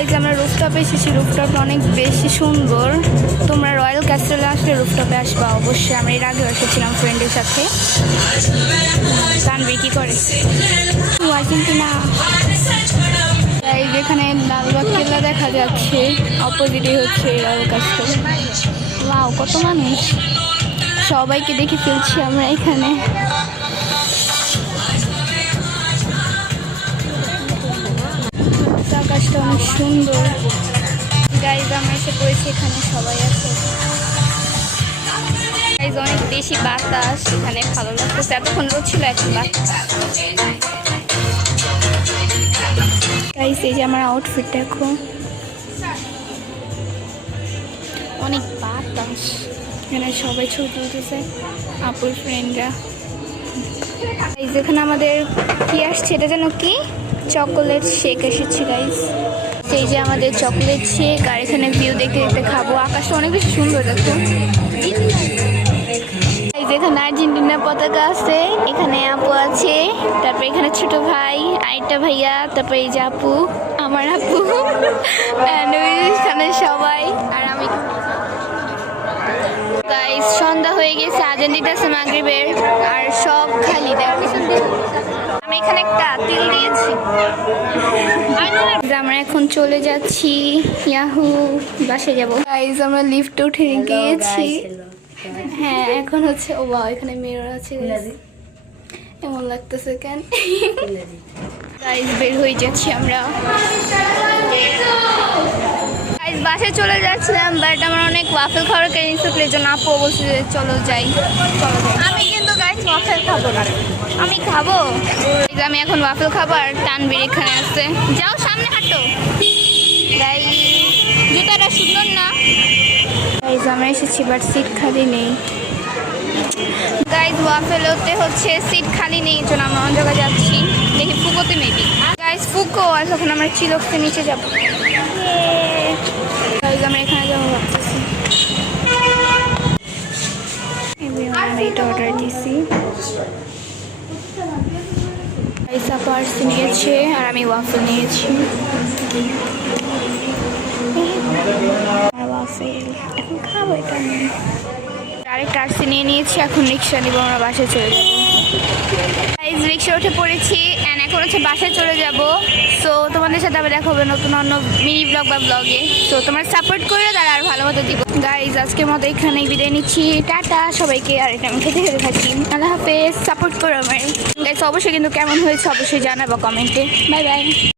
এই যে আমরা রুফটপে এসেছি, রুফটপটা অনেক বেশি সুন্দর। তোমরা রয়্যাল ক্যাসেলে আসলে রুফটপে আসবা অবশ্যই। আমরা এর আগে এসেছিলাম ফ্রেন্ডের সাথে। তানবীর কি করে? আর্জেন্টিনা। এই যেখানে লালবাগ কেল্লা দেখা যাচ্ছে, অপোজিটে হচ্ছে রয়্যাল ক্যাসেল। ওয়াও, কত মানুষ! সবাইকে দেখে ফেলছি আমরা এখানে। আকাশটা অনেক সুন্দর। গাইজ আমরা এসে পড়েছি, এখানে সবাই আছে। গাইজ অনেক বেশি বাতাস, এখানে ভালো লাগতেছে। এতক্ষণ রোদ ছিল, এখন বাতাস। গাইজ এই যে আমার আউটফিট দেখো, অনেক বাতাস। এখানে সবাই ছবি তুলতেছে, আপুর ফ্রেন্ডরা। এই যেখানে আমাদের কি আসছে, এটা যেন কি চকোলেট শেক এসেছে গাইজ। এই যে আমাদের চকলেট শেক, আর এখানে ভিউ দেখতে দেখতে খাবো। আকাশটা অনেক বেশি সুন্দর দেখো। এই যে এখানে আর্জেন্টিনা পতাকা আছে, এখানে আপু আছে, তারপর এখানে ছোট ভাই, আরেকটা ভাইয়া, তারপর এই যে আপু, আমার আপু, এখানে সবাই। আর আমি গাইজ সন্ধ্যা হয়ে গেছে, আজান দিতেছে মাগরিবের, আর সব খালি দেখো। আমি এখানে একটা তিল দিয়েছি। আমরা এখন চলে যাচ্ছি ইয়াহু, বাসে যাবো। গাইজ আমরা লিফটে উঠে গিয়েছি। হ্যাঁ, এখন হচ্ছে ও বাবা, এখানে মিরর আছে, এমন লাগতেছে কেন। গাইজ বের হয়ে যাচ্ছি আমরা। গাইজ বাসে চলে যাচ্ছিলাম, বাট আমার অনেক ওয়াফেল খাওয়ার কেনিছিল, এর জন্য আপু বলছে যে চলো যাই। আমি কিন্তু গাইজ ওয়াফেল খাবো না, আমি খাবো। আমি এখন ওয়াফেল খাবো, আর তানবীর এখানে আছে। যাও সামনে হাঁটো। গাইজ জুতাটা সুন্দর না? গাইজ আমরা এসেছি, বাট সিট খালি নেই। গাইজ ওয়াফেলতে হচ্ছে সিট খালি নেই, জন্য আমরা অন্য জায়গায় যাচ্ছি। দেখি ফুকোতে মেবি। গাইজ ফুকো, আর তখন আমরা চিলকতে নিচে যাবো। গাইজ আমরা এখানে যাবো ভাবতেছি। আমি এটা অর্ডার দিয়েছি। গাইজ পার্স নিয়েছে, আর আমি ওয়াফেল নিয়েছি। ওয়াফেল এখন খাবো এটা। ডাইরেক্ট টাক্সি নিয়ে নিয়েছি, এখন রিক্সা নিব, আমরা বাসায় চলে যাবো। গাইজ রিক্সা উঠে পড়েছি, অ্যান্ড এখন হচ্ছে বাসায় চলে যাব। সো তোমাদের সাথে আবার দেখা হবে নতুন অন্য মিনি ব্লগ বা ব্লগে। সো তোমরা সাপোর্ট করে তারা আর ভালো মতো দিব। গাইজ আজকের মতো এখানেই বিদায় নিচ্ছি, টাটা সবাইকে। আর এটা আমি খেতে খেতে থাকি। আল্লাহ হাফেজ, সাপোর্ট করো আমার। গাইজ অবশ্যই কিন্তু কেমন হয়েছে অবশ্যই জানাবো কমেন্টে। Bye bye.